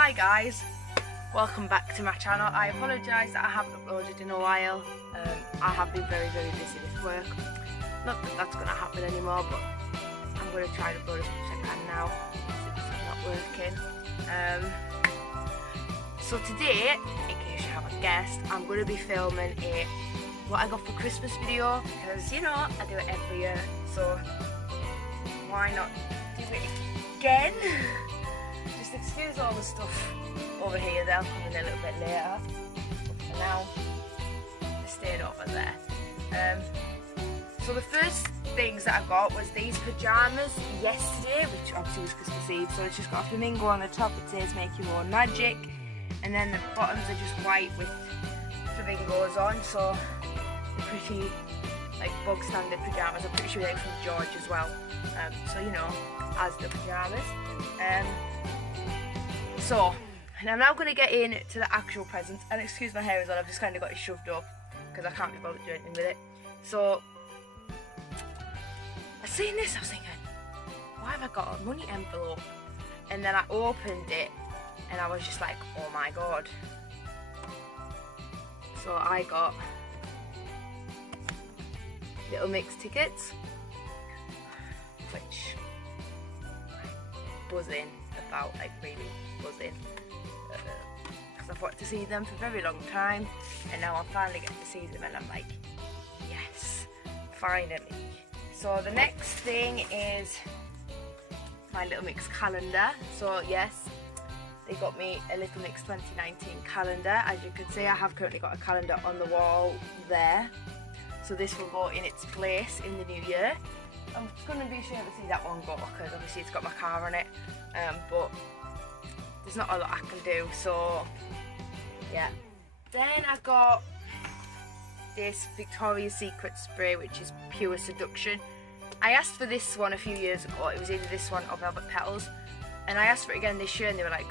Hi guys, welcome back to my channel. I apologise that I haven't uploaded in a while. I have been very busy with work. Not that that's going to happen anymore, but I'm going to try to upload as much as I can now since it's not working. So today, in case you haven't guessed, I'm going to be filming a what I got for Christmas video, because you know I do it every year, so why not do it again? Just excuse all the stuff over here, they'll come in a little bit later, but for now they're staying over there. So the first things that I got was these pyjamas yesterday, which obviously was Christmas Eve. So it's just got a flamingo on the top, it says make your own magic, and then the bottoms are just white with flamingos on, so they're pretty like bog standard pyjamas. I'm pretty sure they're from George as well, so you know, as the pyjamas. So, and I'm now going to get into the actual presents, and excuse my hair as well, I've just kind of got it shoved up because I can't be bothered doing anything with it. So, I seen this, I was thinking, why have I got a money envelope? And then I opened it and I was just like, oh my god. So I got Little Mix tickets, which I'm buzzing about, like really buzzing, because I've wanted to see them for a very long time, and now I'm finally getting to see them, and I'm like, yes, finally. So the next thing is my Little Mix calendar. So yes, they got me a Little Mix 2019 calendar. As you can see, I have currently got a calendar on the wall there. So this will go in its place in the new year. I'm going to be sure to see that one go, because obviously it's got my car on it, but there's not a lot I can do, so yeah. Then I got this Victoria's Secret spray, which is Pure Seduction. I asked for this one a few years ago. It was either this one or Velvet Petals, and I asked for it again this year and they were like,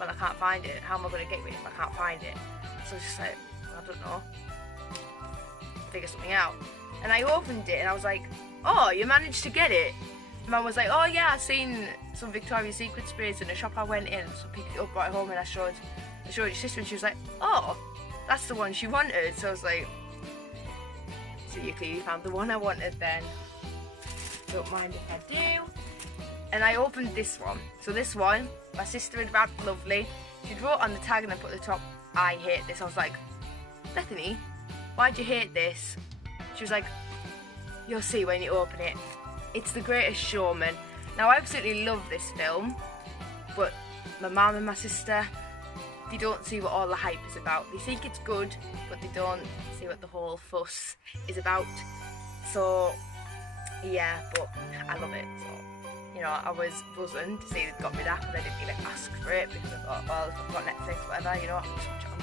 well, I can't find it, how am I going to get it if I can't find it? So I was just like, I don't know, figure something out. And I opened it and I was like, oh, you managed to get it? Mum was like, oh yeah, I've seen some Victoria's Secret sprays in a shop I went in, so I picked it up, brought it home, and I showed your sister, and she was like, oh, that's the one she wanted. So I was like, so you clearly found the one I wanted then. Don't mind if I do. And I opened this one. So this one, my sister had wrapped lovely. She wrote on the tag and I put at the top, I hate this. I was like, Bethany, why'd you hate this? She was like, you'll see when you open it. It's The Greatest Showman. Now I absolutely love this film, but my mum and my sister, they don't see what all the hype is about. They think it's good, but they don't see what the whole fuss is about. So yeah, but I love it. So, you know, I was buzzing to see they got me that, because I didn't even ask for it, because I thought, well, if I've got Netflix, whatever, you know, I can just watch it on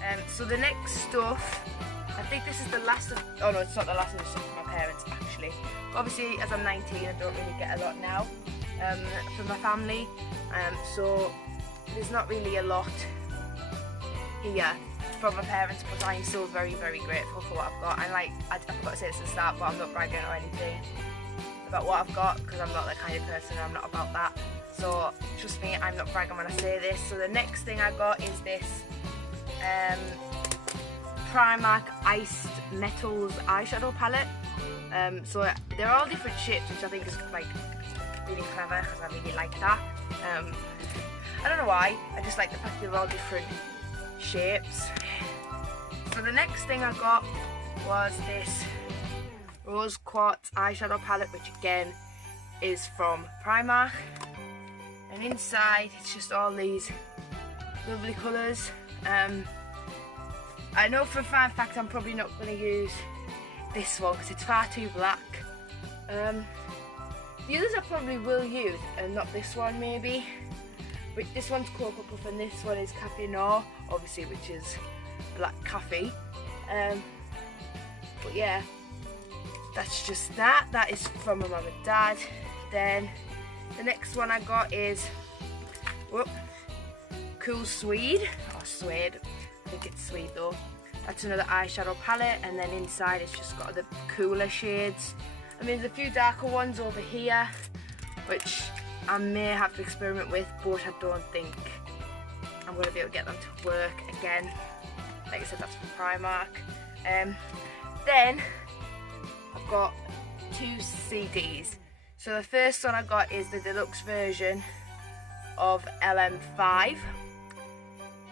there. So the next stuff, I think this is the last of, oh no, it's not the last of the stuff from my parents actually. Obviously, as I'm 19, I don't really get a lot now from my family, so there's not really a lot here from my parents, but I'm still very grateful for what I've got. And like, I forgot to say this at the start, but I'm not bragging or anything about what I've got, because I'm not the kind of person, I'm not about that. So trust me, I'm not bragging when I say this. So the next thing I got is this Primark Iced Metals eyeshadow palette. So they're all different shapes, which I think is like really clever, because I really like that. I don't know why, I just like the fact they're all different shapes. So the next thing I got was this Rose Quartz eyeshadow palette, which again is from Primark, and inside it's just all these lovely colours. I know for a fact I'm probably not going to use this one because it's far too black. The others I probably will use, and not this one maybe. But this one's Cocoa Puff and this one is Cafe Noir, obviously, which is black coffee. But yeah, that's just that. That is from my mum and dad. Then the next one I got is Cool Suede, or Suede, I think it's Suede though. That's another eyeshadow palette, and then inside it's just got the cooler shades. I mean, there's a few darker ones over here, which I may have to experiment with, but I don't think I'm going to be able to get them to work again. Like I said, that's from Primark. Then I've got 2 CDs. So the first one I got is the deluxe version of LM5,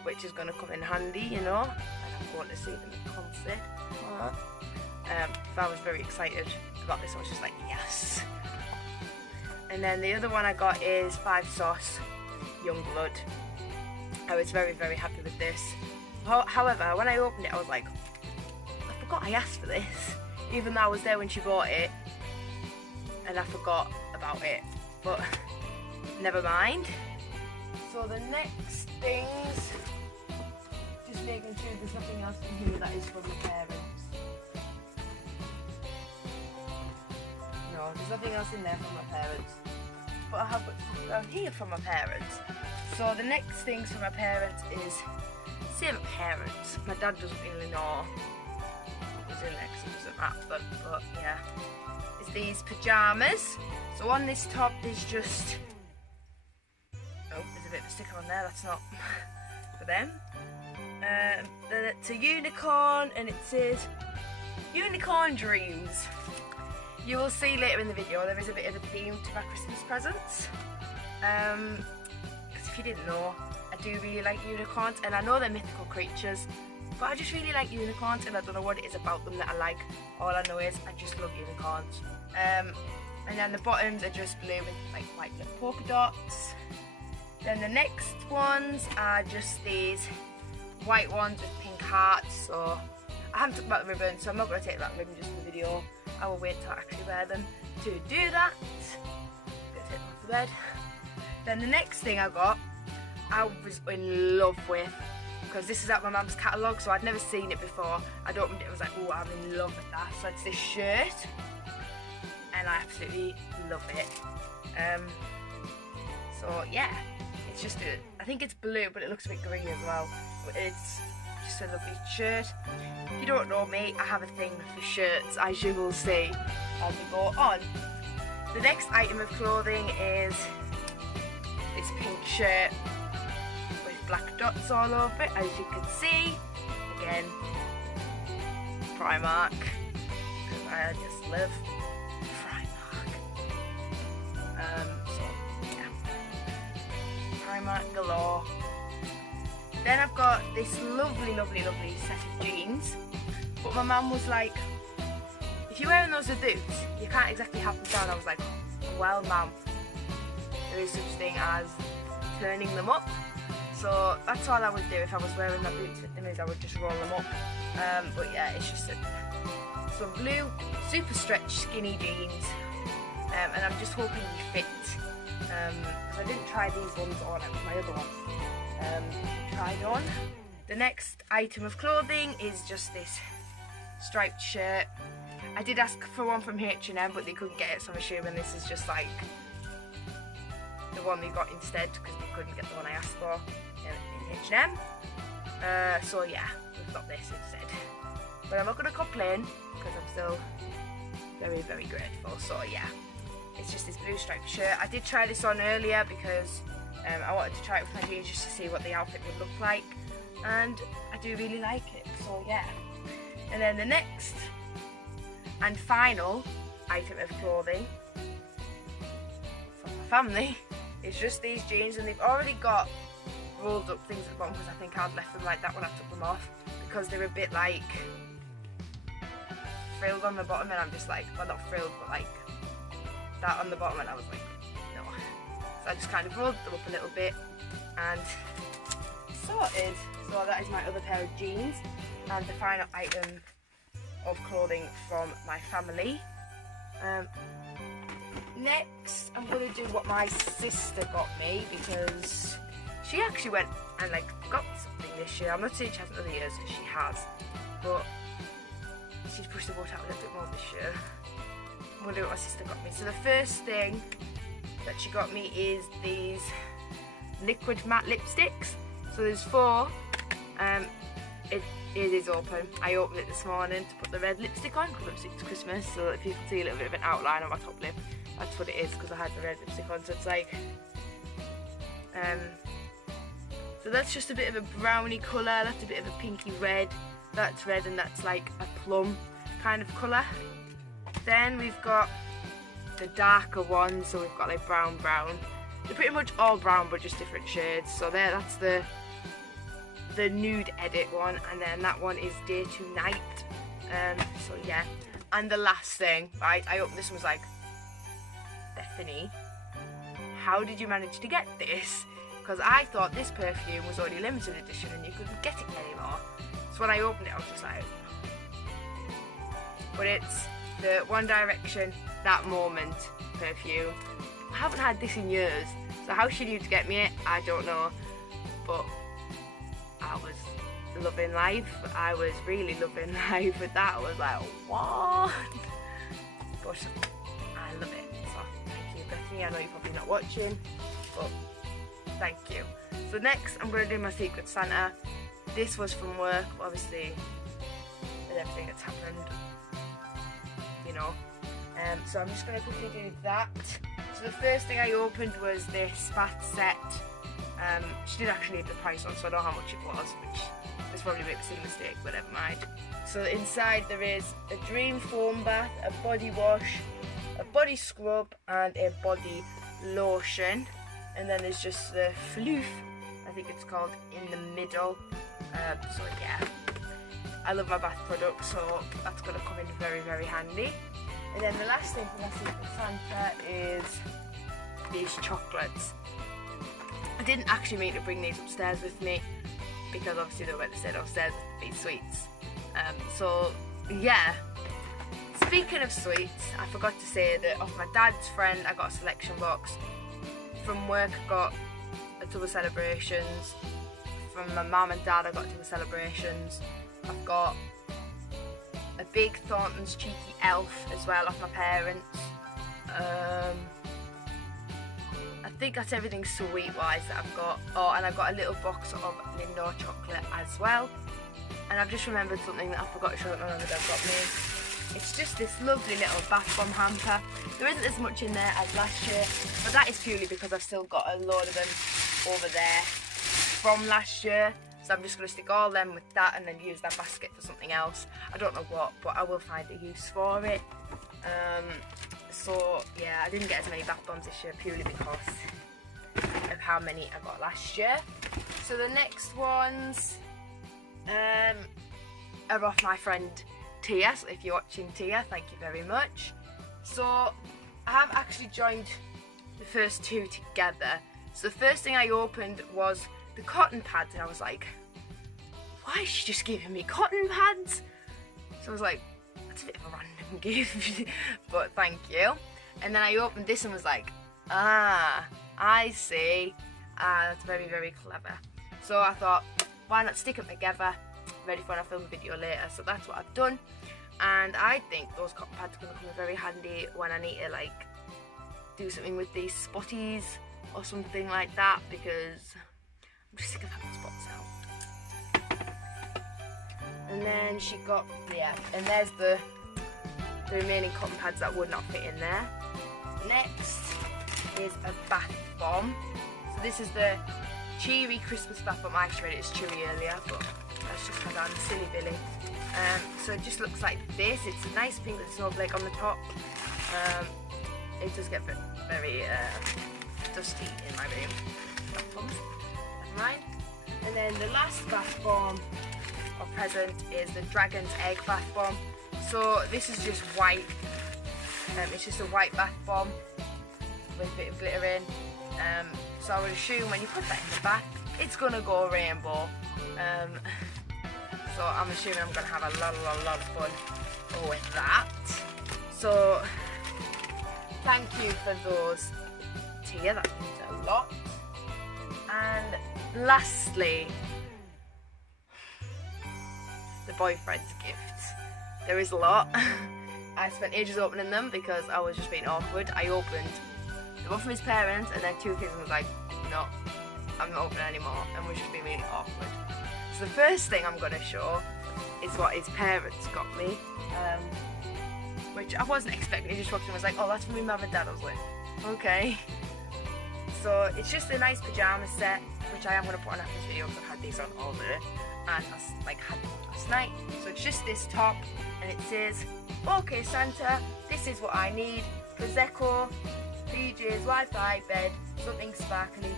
which is going to come in handy, you know. I'm going to see them in concert. I was very excited about this. I was just like, yes. And then the other one I got is 5 Sauce Youngblood. I was very, very happy with this. However, when I opened it, I was like, I forgot I asked for this. Even though I was there when she bought it, and I forgot about it. But never mind. So the next things, just making sure there's nothing else in here that is from the parents. No, there's nothing else in there from my parents. But I have got stuff down here from my parents. So the next things from my parents is same parents. My dad doesn't really know what was in there because he doesn't wrap them. But yeah, it's these pyjamas. So on this top there's just, oh, there's a bit of a sticker on there. That's not for them. Then it's a unicorn, and it says Unicorn Dreams. You will see later in the video there is a bit of a theme to my Christmas presents. Because if you didn't know, I do really like unicorns, and I know they're mythical creatures, but I just really like unicorns, and I don't know what it is about them that I like. All I know is I just love unicorns. And then the bottoms are just blue with like white little polka dots. Then the next ones are just these white ones with pink hearts. So I haven't talked about the ribbon, so I'm not going to take that ribbon just for the video. I will wait till I actually wear them to do that. I'm going to take them off the bed. Then the next thing I got, I was in love with, because this is at my mum's catalogue, so I'd never seen it before. I opened it, I was like, oh, I'm in love with that. So it's this shirt, and I absolutely love it. So yeah, it's just I think it's blue, but it looks a bit green as well. But it's just a lovely shirt. If you don't know me, I have a thing for shirts, as you will see as we go on. The next item of clothing is this pink shirt with black dots all over it, as you can see. Again, Primark, because I just love Primark. So yeah, Primark galore. Then I've got this lovely, lovely, lovely set of jeans, but my mum was like, if you're wearing those with boots, you can't exactly have them down. I was like, well mum, there is such thing as turning them up. So that's all I would do if I was wearing my boots with them, is I would just roll them up. But yeah, it's just some blue, super stretch, skinny jeans, and I'm just hoping they fit, because I didn't try these ones on, it was my other ones. Tried on. The next item of clothing is just this striped shirt. I did ask for one from H&M, but they couldn't get it, so I'm assuming this is just like the one we got instead, because they couldn't get the one I asked for in H&M. So yeah, we've got this instead. But I'm not going to complain, because I'm still very, very grateful. So yeah, it's just this blue striped shirt. I did try this on earlier because I wanted to try it with my jeans just to see what the outfit would look like, and I do really like it, so yeah. And then the next and final item of clothing from my family is just these jeans, and they've already got rolled up things at the bottom, because I think I'd left them like that when I took them off, because they're a bit like frilled on the bottom, and I'm just like, well, not frilled, but like that on the bottom, and I was like, no. So I just kind of rolled them up a little bit and sorted. So that is my other pair of jeans, and the final item of clothing from my family. Next, I'm going to do what my sister got me, because she actually went and like got me something this year. I'm not saying she hasn't other years, she has, but she's pushed the boat out a little bit more this year. I'm going to do what my sister got me. So the first thing that she got me is these liquid matte lipsticks. So there's 4. It is open. I opened it this morning to put the red lipstick on, because it's Christmas, so if you can see a little bit of an outline on my top lip, that's what it is, because I had the red lipstick on. So it's like So that's just a bit of a brownie colour, that's a bit of a pinky red, that's red, and that's like a plum kind of colour. Then we've got the darker ones, so we've got like brown. They're pretty much all brown but just different shades. So that's the nude edit one, and then that one is day to night. So yeah, and the last thing, right, I opened this and was like, Bethany, how did you manage to get this? Because I thought this perfume was only limited edition and you couldn't get it anymore. So when I opened it I was just like, but it's the One Direction That Moment perfume. I haven't had this in years, so how she knew to get me it, I don't know, but I was loving life. I was really loving life with that. I was like, what? But I love it. So thank you, Bethany. I know you're probably not watching, but thank you. So next I'm going to do my Secret Santa. This was from work, obviously, with everything that's happened, you know. So I'm just going to quickly do that. So the first thing I opened was this bath set. She did actually leave the price on, so I don't know how much it was, which was probably a bit of a mistake, but never mind. So inside there is a dream foam bath, a body wash, a body scrub, and a body lotion. And then there's just the floof, I think it's called, in the middle. So yeah, I love my bath products, so that's going to come in very, very handy. And then the last thing from my Secret Santa is these chocolates. I didn't actually mean to bring these upstairs with me because obviously they were meant to stay upstairs with these sweets. So yeah, speaking of sweets, I forgot to say that off my dad's friend I got a selection box. From work I got a tub of celebrations. From my mum and dad I got a tub of celebrations. I've got a big Thornton's cheeky elf as well off my parents. I think that's everything sweet wise that I've got. Oh, and I've got a little box of Lindor chocolate as well. And I've just remembered something that I forgot to show that my mum and dad got me. It's just this lovely little bath bomb hamper. There isn't as much in there as last year, but that is purely because I've still got a load of them over there from last year. So I'm just going to stick all them with that and then use that basket for something else. I don't know what, but I will find a use for it. So yeah, I didn't get as many bath bombs this year purely because of how many I got last year. So the next ones are off my friend Tia. So if you're watching, Tia, thank you very much. So I have actually joined the first two together. So the first thing I opened was the cotton pads, and I was like, why is she just giving me cotton pads? So I was like, that's a bit of a random gift, but thank you. And then I opened this and was like, ah, I see. That's very, very clever. So I thought, why not stick them together, ready for when I film a video later. So that's what I've done. And I think those cotton pads are going to come in very handy when I need to like do something with these spotties or something like that, because I'm just sick of having spots now. And then she got, yeah, and there's the remaining cotton pads that would not fit in there. Next is a bath bomb. So this is the cheery Christmas bath bomb. I actually read it as chewy earlier, but that's just kind of silly Billy. So it just looks like this. It's a nice pink with a snowflake on the top. It does get very dusty in my room. Bath bombs, never mind. And then the last bath bomb or present is the Dragon's Egg bath bomb. So this is just white. It's just a white bath bomb with a bit of glitter in. So I would assume when you put that in the bath, it's gonna go rainbow. So I'm assuming I'm gonna have a lot of fun with that. So thank you for those, Tia. That means a lot. And lastly, the boyfriend's gifts. There is a lot. I spent ages opening them because I was just being awkward. I opened the one from his parents and then two kids and was like, no, I'm not opening anymore, and was just being really awkward. So the first thing I'm going to show is what his parents got me, which I wasn't expecting. He just walked in and was like, oh, that's from my mum and dad. I was like, okay. So it's just a nice pyjama set, which I am going to put on after this video because I've had these on all day, and I like had them last night. So it's just this top, and it says, "Okay Santa, this is what I need: Prosecco, PJs, Wi-Fi, bed, something sparkly,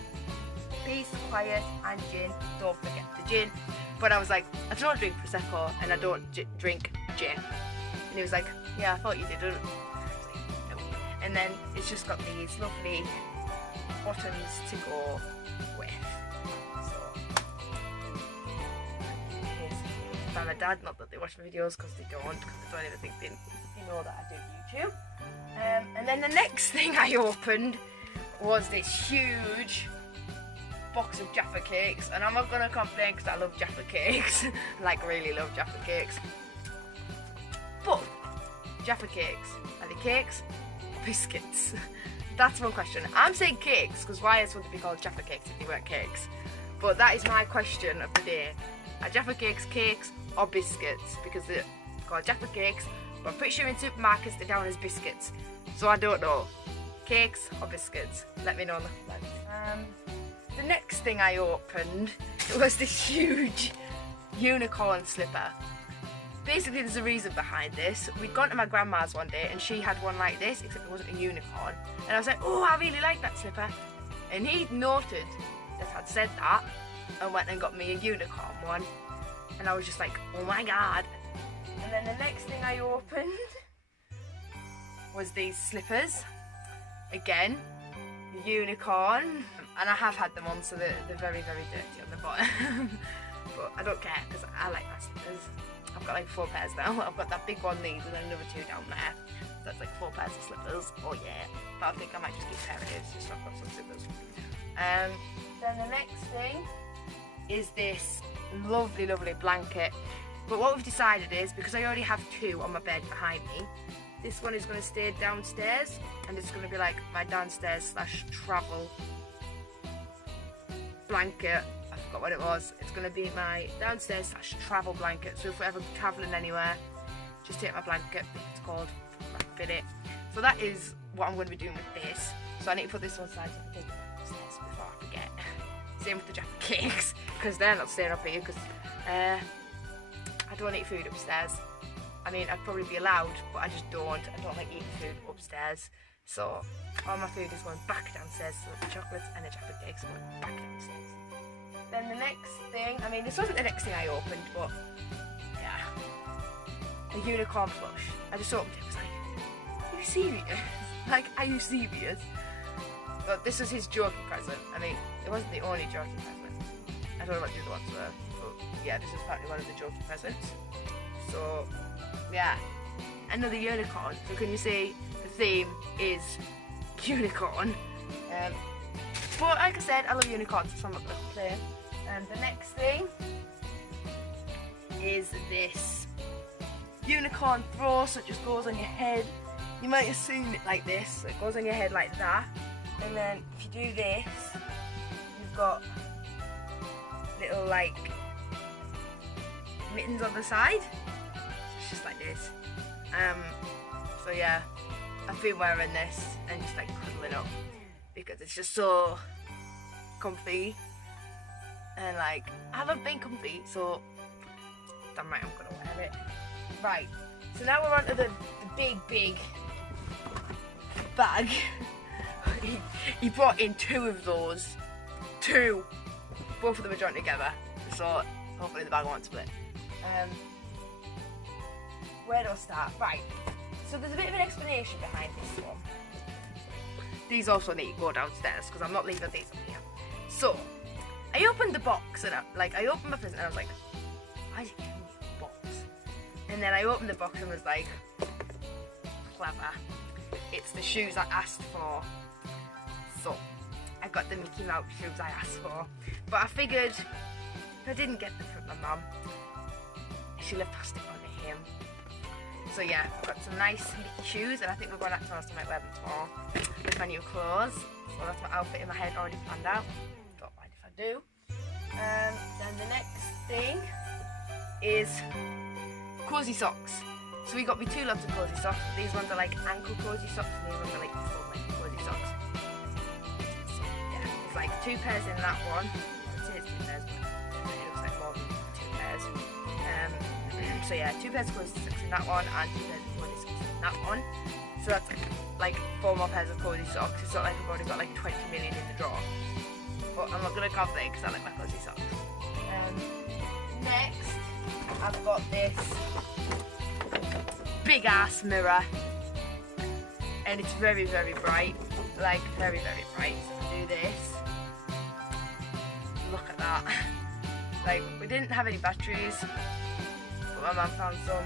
peace, quiet, and gin. Don't forget the gin." But I was like, I don't drink Prosecco and I don't drink gin. And he was like, "Yeah, I thought you didn't." No. And then it's just got these lovely buttons to go with. So here's by my dad, not that they watch my videos because they don't even think they know that I do YouTube. And then the next thing I opened was this huge box of Jaffa cakes, and I'm not gonna complain because I love Jaffa cakes. Like, really love Jaffa cakes. But Jaffa cakes, are they cakes or biscuits? That's one question. I'm saying cakes because why else would they be called Jaffa cakes if they weren't cakes? But that is my question of the day. Are Jaffa cakes cakes or biscuits? Because they're called Jaffa cakes, but I'm pretty sure in supermarkets they're down as biscuits. So I don't know. Cakes or biscuits? Let me know in the comments. The next thing I opened was this huge unicorn slipper. Basically, there's a reason behind this. We'd gone to my grandma's one day and she had one like this, except it wasn't a unicorn. And I was like, "Oh, I really like that slipper." And he noted that I'd said that and went and got me a unicorn one. And I was just like, "Oh my god." And then the next thing I opened was these slippers. Again, a unicorn. And I have had them on, so they're very, very dirty on the bottom. But I don't care because I like my slippers. I've got like 4 pairs now. I've got that big one, these, and then another 2 down there. So that's like 4 pairs of slippers. Oh yeah. But I think I might just keep a pair of these just so I've got some slippers. Then the next thing is this lovely, lovely blanket. But what we've decided is, because I already have 2 on my bed behind me, this one is going to stay downstairs, and it's going to be like my downstairs / travel blanket. I forgot what it was. It's going to be my downstairs / travel blanket. So if we're ever travelling anywhere, just take my blanket. It's called, fit it. So that is what I'm going to be doing with this. So I need to put this one aside so I can take it upstairs before I forget. Same with the Jaffa cakes, because they're not staying up here because I don't eat food upstairs. I mean, I'd probably be allowed, but I just don't. I don't like eating food upstairs. So all my food is going back downstairs. So the chocolates and the Jaffa cakes are going back downstairs. Then the next thing, I mean, this wasn't the next thing I opened, but yeah, a unicorn plush. I just opened it. I was like, "Are you serious? Like, are you serious?" But this was his joking present. I mean, it wasn't the only joking present. I don't know what the other ones were, but yeah, this was apparently one of the joking presents. So yeah, another unicorn. So can you see the theme is unicorn? But like I said, I love unicorns, so I'm not going to complain. The next thing is this unicorn throw, so it just goes on your head. You might have seen it like this, so it goes on your head like that. And then if you do this, you've got little like mittens on the side. It's just like this. So yeah, I've been wearing this and just like cuddling up because it's just so comfy. And like, I love being comfy, so damn right I'm gonna wear it. Right, so now we're on to the big bag. He brought in 2 of those. 2. Both of them are joined together, so hopefully the bag won't split. Where do I start? Right, so there's a bit of an explanation behind this one. These also need to go downstairs because I'm not leaving these up here. So I opened the box and I opened my present and I was like, "Why is it giving me a box?" And then I opened the box and was like, clever. It's the shoes I asked for. So I got the Mickey Mouse shoes I asked for. But I figured if I didn't get them from my mum, she'll have passed it on to him. So yeah, I've got some nice Mickey shoes, and I think we're going out tomorrow, so I might wear them tomorrow with my new clothes. So that's my outfit in my head already planned out. Don't mind if I do. Then the next thing is cozy socks. So we got me 2 lots of cozy socks. These ones are like ankle cozy socks, and these ones are like full length cozy socks. So yeah, there's like 2 pairs in that one. I'd say it's 2 pairs, but it looks like more than 2 pairs. So yeah, 2 pairs of cozy socks in that one, and 2 pairs of cozy socks in that one. So that's like 4 more pairs of cozy socks. It's not like I've already got like 20 million in the drawer. But I'm not going to cover it because I like my cozy socks. Next, I've got this big ass mirror. And it's very, very bright. Like, very, very bright. So I do this. Look at that. Like, we didn't have any batteries, but my mum found some.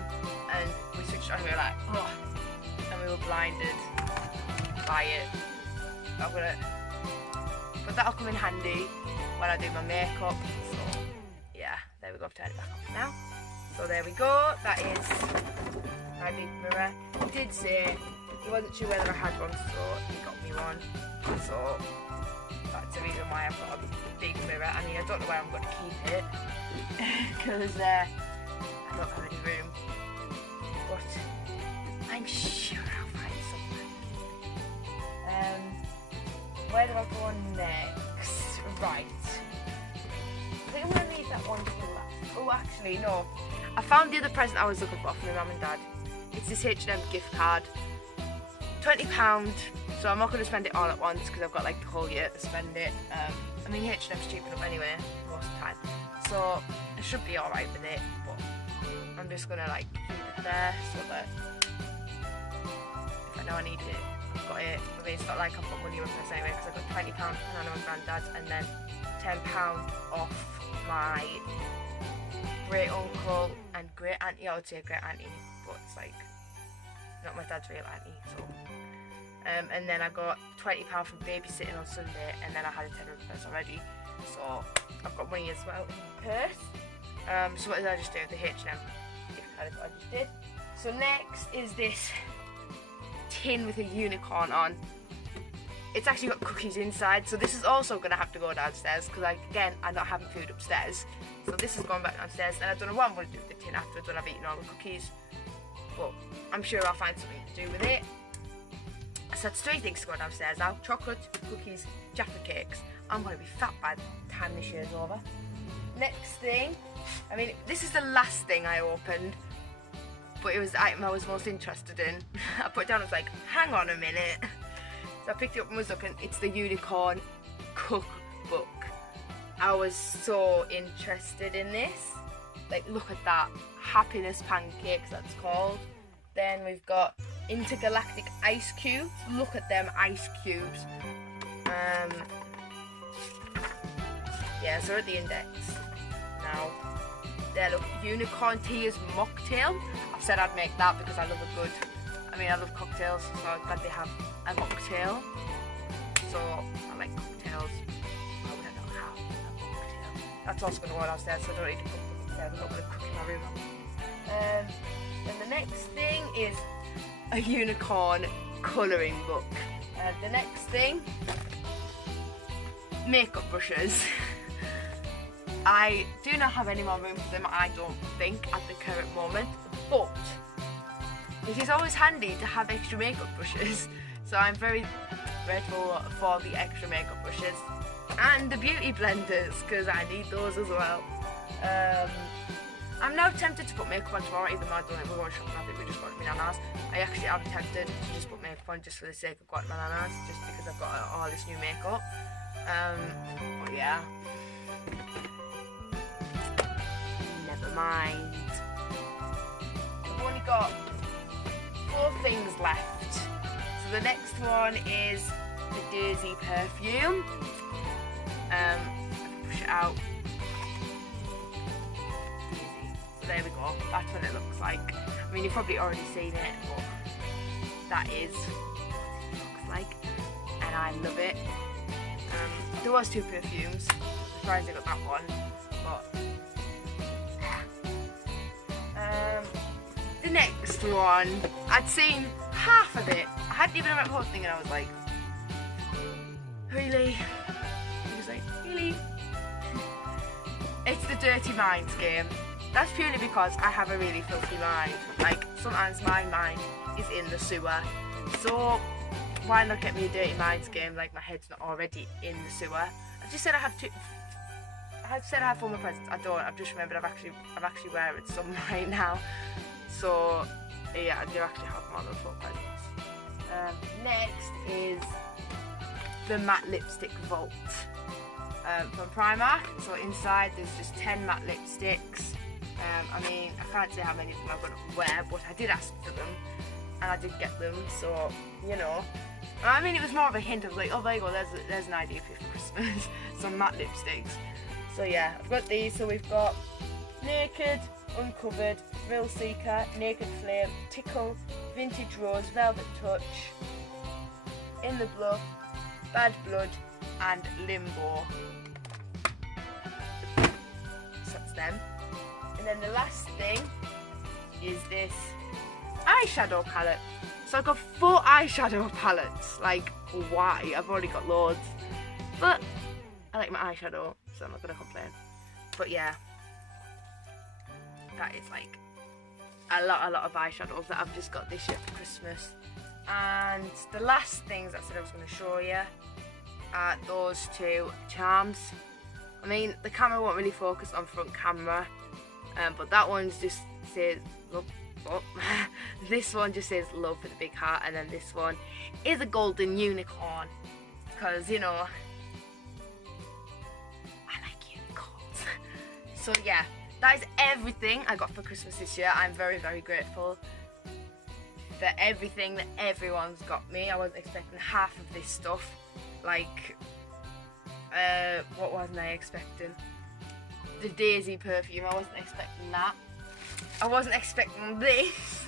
And we switched on and we were like, oh. And we were blinded by it. But that'll come in handy when I do my makeup. So yeah, there we go. I've turned it back off now. So there we go. That is my big mirror. He did say he wasn't sure whether I had one, so he got me one. So that's the reason why I've got a big mirror. I mean, I don't know where I'm going to keep it because I don't have any room. But I'm sure I'll find something. Where do I go next? Right. I think I'm going to leave that one to last. Oh, actually, no. I found the other present I was looking for my mum and dad. It's this H&M gift card. £20, so I'm not going to spend it all at once because I've got like the whole year to spend it. I mean, H&M's cheap enough anyway, most of the time. So I should be alright with it, but I'm just going to like keep it there so that if I know I need it, I've got it. I mean, it's not like I've got money with us anyway because I've got £20 from Nana and Grandad and then £10 off my great uncle and great auntie. I would say great auntie, but it's like not my dad's real auntie. So, and then I got £20 from babysitting on Sunday, and then I had a tenner purse already. So I've got money as well in the purse. So what did I just do? The H&M gift card is what I just did. So next is this tin with a unicorn on. It's actually got cookies inside, so this is also going to have to go downstairs because, again, I'm not having food upstairs. So this is going back downstairs, and I don't know what I'm going to do with the tin afterwards when I've eaten all the cookies. But I'm sure I'll find something to do with it. So that's 3 things to go downstairs now. Chocolate, cookies, Jaffa cakes. I'm going to be fat by the time this year's over. Next thing, I mean, this is the last thing I opened, but it was the item I was most interested in. I put it down, I was like, hang on a minute. So I picked it up and was looking. It's the unicorn cookbook. I was so interested in this. Like, look at that. Happiness pancakes, that's called. Then we've got intergalactic ice cubes. Look at them ice cubes. Yeah, so at the index now. There, look, unicorn tears mocktail. I've said I'd make that because I love I love cocktails, so I'm glad they have a mocktail. So I like cocktails. I wouldn't know how a mocktail. That's also going to go downstairs, so I don't need to cook upstairs. I'm not going to cook in my room. Then the next thing is a unicorn colouring book. The next thing, makeup brushes. I do not have any more room for them, I don't think, at the current moment, but it is always handy to have extra makeup brushes, so I'm very grateful for the extra makeup brushes and the beauty blenders because I need those as well. I'm now tempted to put makeup on tomorrow, even though I don't think we're going shopping. I think we just got to my nana's. I actually am tempted to just put makeup on just for the sake of going to my nana's, just because I've got all this new makeup. But yeah, never mind. I've only got 4 things left. So the next one is the Daisy perfume. I can push it out. Daisy. So there we go. That's what it looks like. I mean, you've probably already seen it, but that is what it looks like, and I love it. There was 2 perfumes. I'm surprised I got that one, but the next one, I'd seen half of it. I hadn't even read the whole thing, and I was like, really? He was like, really? It's the Dirty Minds game. That's purely because I have a really filthy mind. Like, sometimes my mind is in the sewer. So why not get me a Dirty Minds game, like my head's not already in the sewer. I just said I had two. I said I had 4 more presents. I don't. I've just remembered I'm actually wearing some right now. So yeah, I do actually have more than 4 presents. Next is the matte lipstick vault from Primark. So inside there's just 10 matte lipsticks. I mean, I can't say how many of them I'm going to wear, but I did ask for them and I did get them. So you know, I mean, it was more of a hint of like, oh there you go, there's an idea for you for Christmas. Some matte lipsticks. So yeah, I've got these. So we've got Naked, Uncovered, Thrill Seeker, Naked Flame, Tickle, Vintage Rose, Velvet Touch, In the Bluff, Bad Blood and Limbo. So that's them. And then the last thing is this eyeshadow palette. So I've got 4 eyeshadow palettes. Like, why? I've already got loads. But I like my eyeshadow, so I'm not going to complain. But yeah, that is like a lot of eyeshadows that I've just got this year for Christmas. And the last things I said I was going to show you are those 2 charms. I mean, the camera won't really focus on front camera, but that one's just says love. Oh. This one just says love with a big heart, and then this one is a golden unicorn, because you know I like unicorns. So yeah, that is everything I got for Christmas this year. I'm very grateful for everything that everyone's got me. I wasn't expecting half of this stuff. Like, what wasn't I expecting? The Daisy perfume, I wasn't expecting that. I wasn't expecting this.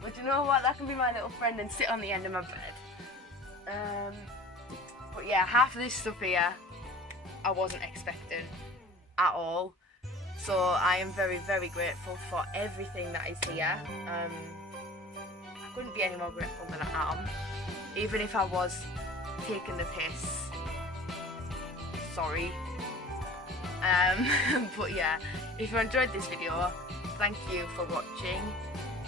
But you know what, that can be my little friend and sit on the end of my bed. But yeah, half of this stuff here I wasn't expecting at all. So I am very grateful for everything that is here. I couldn't be any more grateful than I am. Even if I was taking the piss. Sorry. But yeah, if you enjoyed this video, thank you for watching.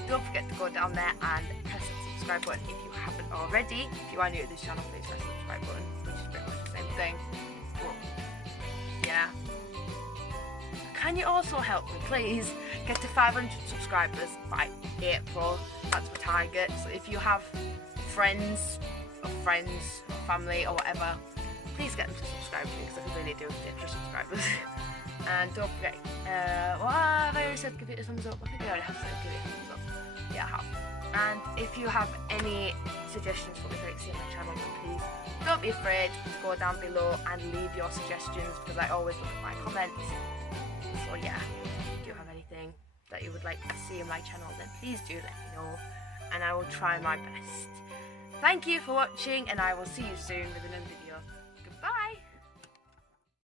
Don't forget to go down there and press the subscribe button if you haven't already. If you are new to this channel, please press the subscribe button, which is pretty much the same thing. But yeah, can you also help me please get to 500 subscribers by April? That's my target. So if you have friends or family or whatever, please get them to subscribe to me, because I can really do with the extra subscribers. And don't forget, well, I've already said give it a thumbs up. I think I already have said give it a thumbs up. Yeah, I have. And if you have any suggestions for what you'd like to see on my channel, then please don't be afraid to go down below and leave your suggestions, because I always look at my comments. So yeah, if you have anything that you would like to see on my channel, then please do let me know, and I will try my best. Thank you for watching, and I will see you soon with another video. Goodbye!